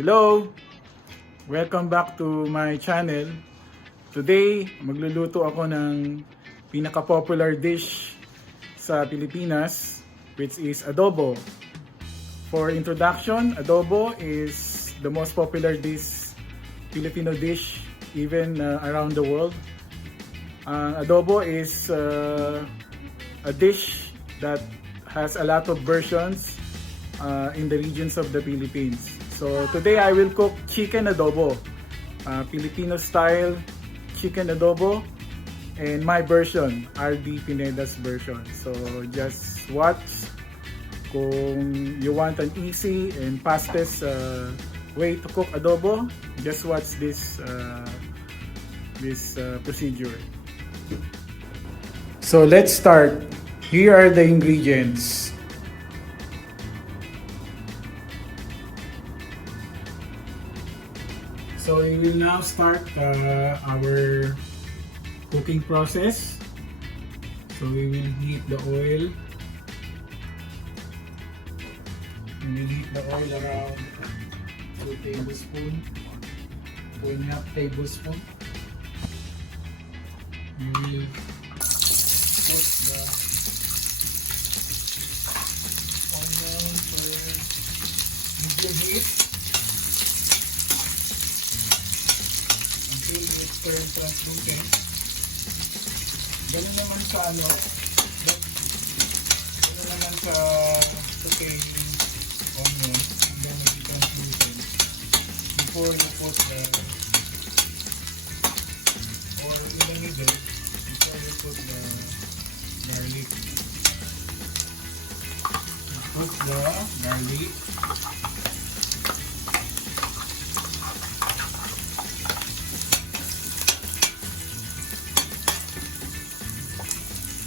Hello! Welcome back to my channel. Today, magluluto ako ng pinaka-popular dish sa Pilipinas, which is adobo. For introduction, adobo is the most popular Filipino dish even around the world. Adobo is a dish that has a lot of versions in the regions of the Philippines. So today I will cook chicken adobo, Filipino style chicken adobo, and my version, RD Pineda's version. So just watch. Kung you want an easy and fastest way to cook adobo, just watch this procedure. So let's start. Here are the ingredients. So we will now start our cooking process. So we will heat the oil. We will heat the oil around 2 tablespoons, 2.5 tablespoons. We will put the onion for medium heat until it turns translucent. Ganun naman sa ganun naman sa sauteing onion hanggang maging translucent before you put the, or in the middle, before you put the garlic. Put the garlic.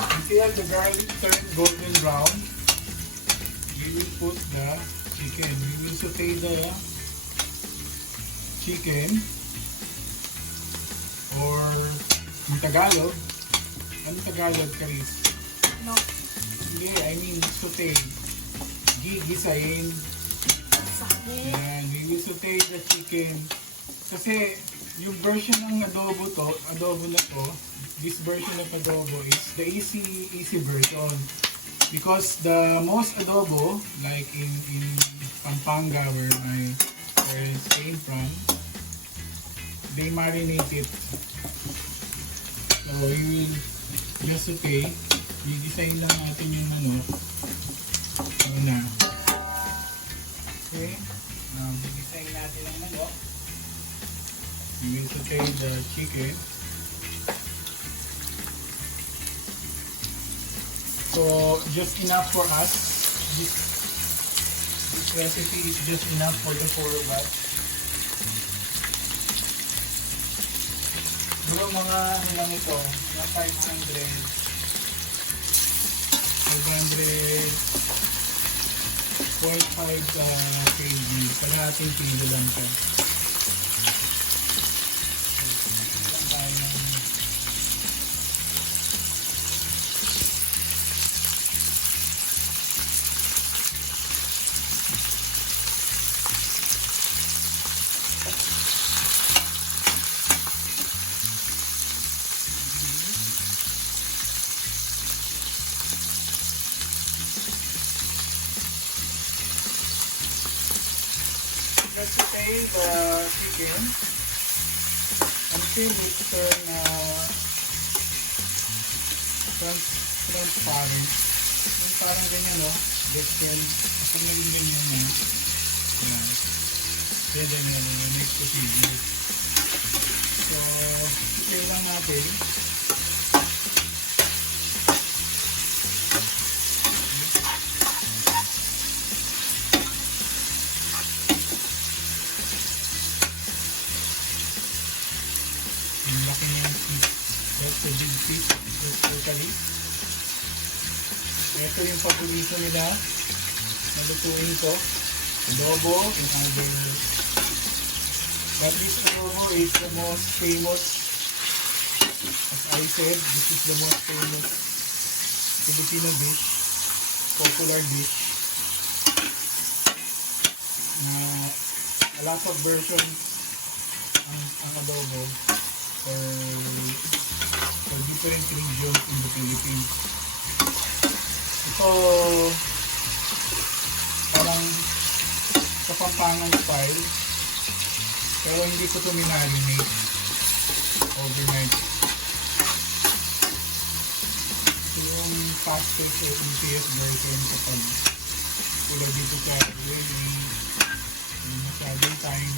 Until the garlic turns golden brown, we will put the chicken. We will saute the chicken, or in Tagalog, ano Tagalog, Karis? No. Hindi, I mean saute. Gigisahin. And we will saute the chicken. Kasi yung version ng adobo na to, this version of adobo is the easy version. Because the most adobo, like in Pampanga where my parents came from, they marinate it. So you will just gigisahin lang natin yung manok. Una. Okay. Gigisahin natin ang manok. We will saute the chicken. So just enough for us. This recipe is just enough for the 4 of us. Pero mga lang ito, mga 500.5 kg. Kalahating kilo lang siya. Let's saute the chicken until it turn transparent. Yung parang ganyan, no? Decent. Kapag naging ganyan na. Yan. Pwede na yung next procedure. So, saute lang natin. Yung laki niyang piece. That's a big piece. That's totally. Ito yung paborito nila. Nalutuin ko. Adobo and other. But this adobo is the most famous. As I said, this is the most famous Filipino dish. Popular dish. Na a lot of versions ang adobo for different regions in the Philippines. Ito parang Kapampangan style, pero hindi ko ito minarinate overnight. Ito yung fast-paced or easiest version kapag tulad dito sa really masyadong time.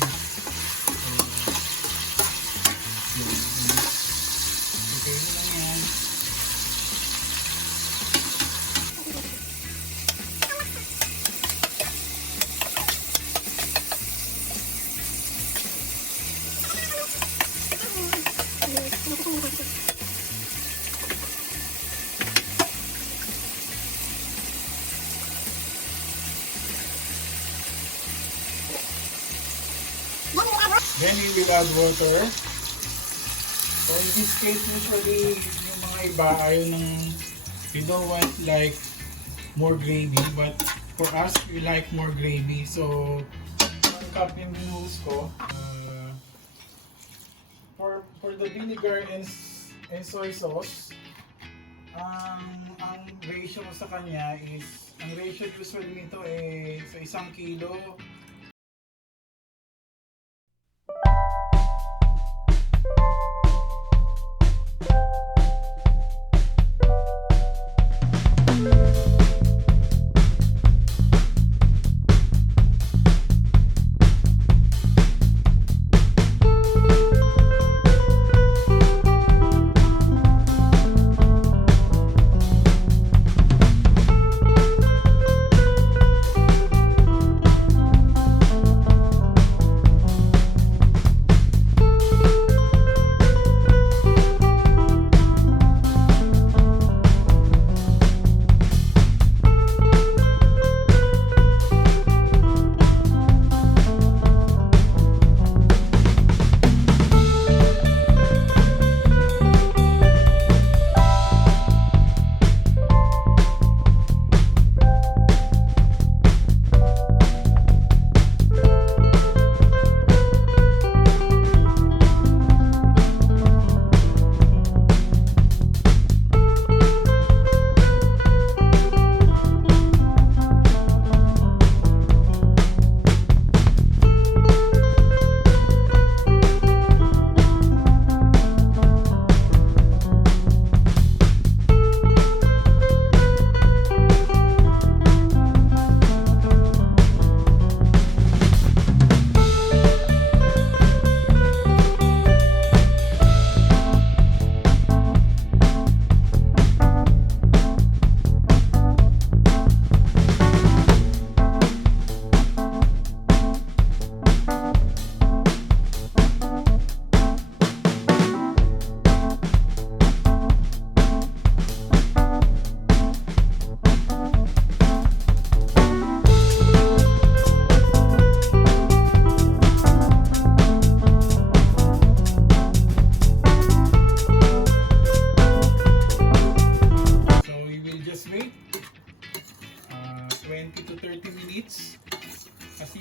Okay mo lang yan. Then we will add water. So in this case, usually yung mga iba ayaw ng, we don't want like more gravy, but for us, we like more gravy. So 1 cup yung binuhos ko. For the vinegar and soy sauce, ang ratio sa kanya is, ang ratio usually nito sa 1 kilo.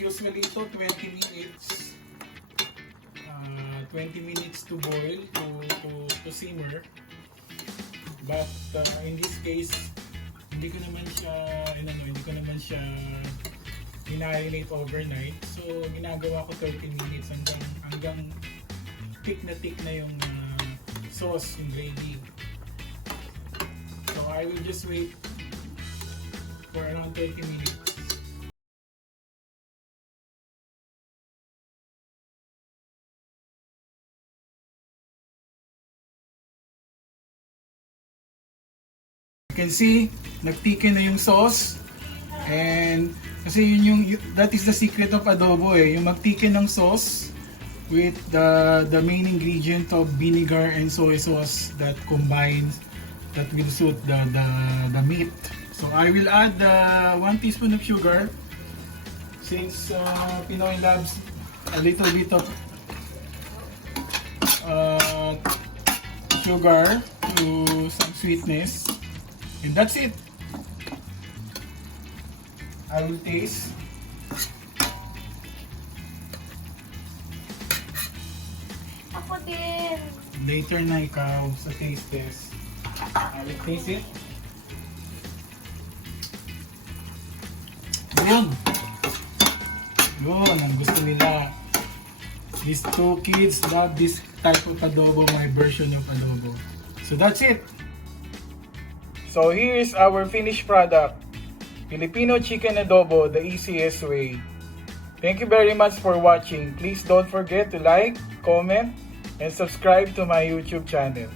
Usually ito 20 minutes 20 minutes to boil, to simmer, but in this case hindi ko naman siya marinate overnight, so ginagawa ko 30 minutes hanggang thick na yung sauce, yung gravy. So I will just wait for around 30 minutes. You can see, nag-thicken na yung sauce. And kasi that is the secret of adobo yung mag-thicken ng sauce with the main ingredient of vinegar and soy sauce that combines, that will suit the meat. So I will add 1 teaspoon of sugar, since Pinoy loves a little bit of sugar to some sweetness. And that's it. I will taste. later na ikaw sa taste test. I will taste it. Yun! Yun, ang gusto nila. These two kids love this type of adobo, my version of adobo. So that's it! So here is our finished product. Filipino chicken adobo, the easiest way. Thank you very much for watching. Please don't forget to like, comment, and subscribe to my YouTube channel.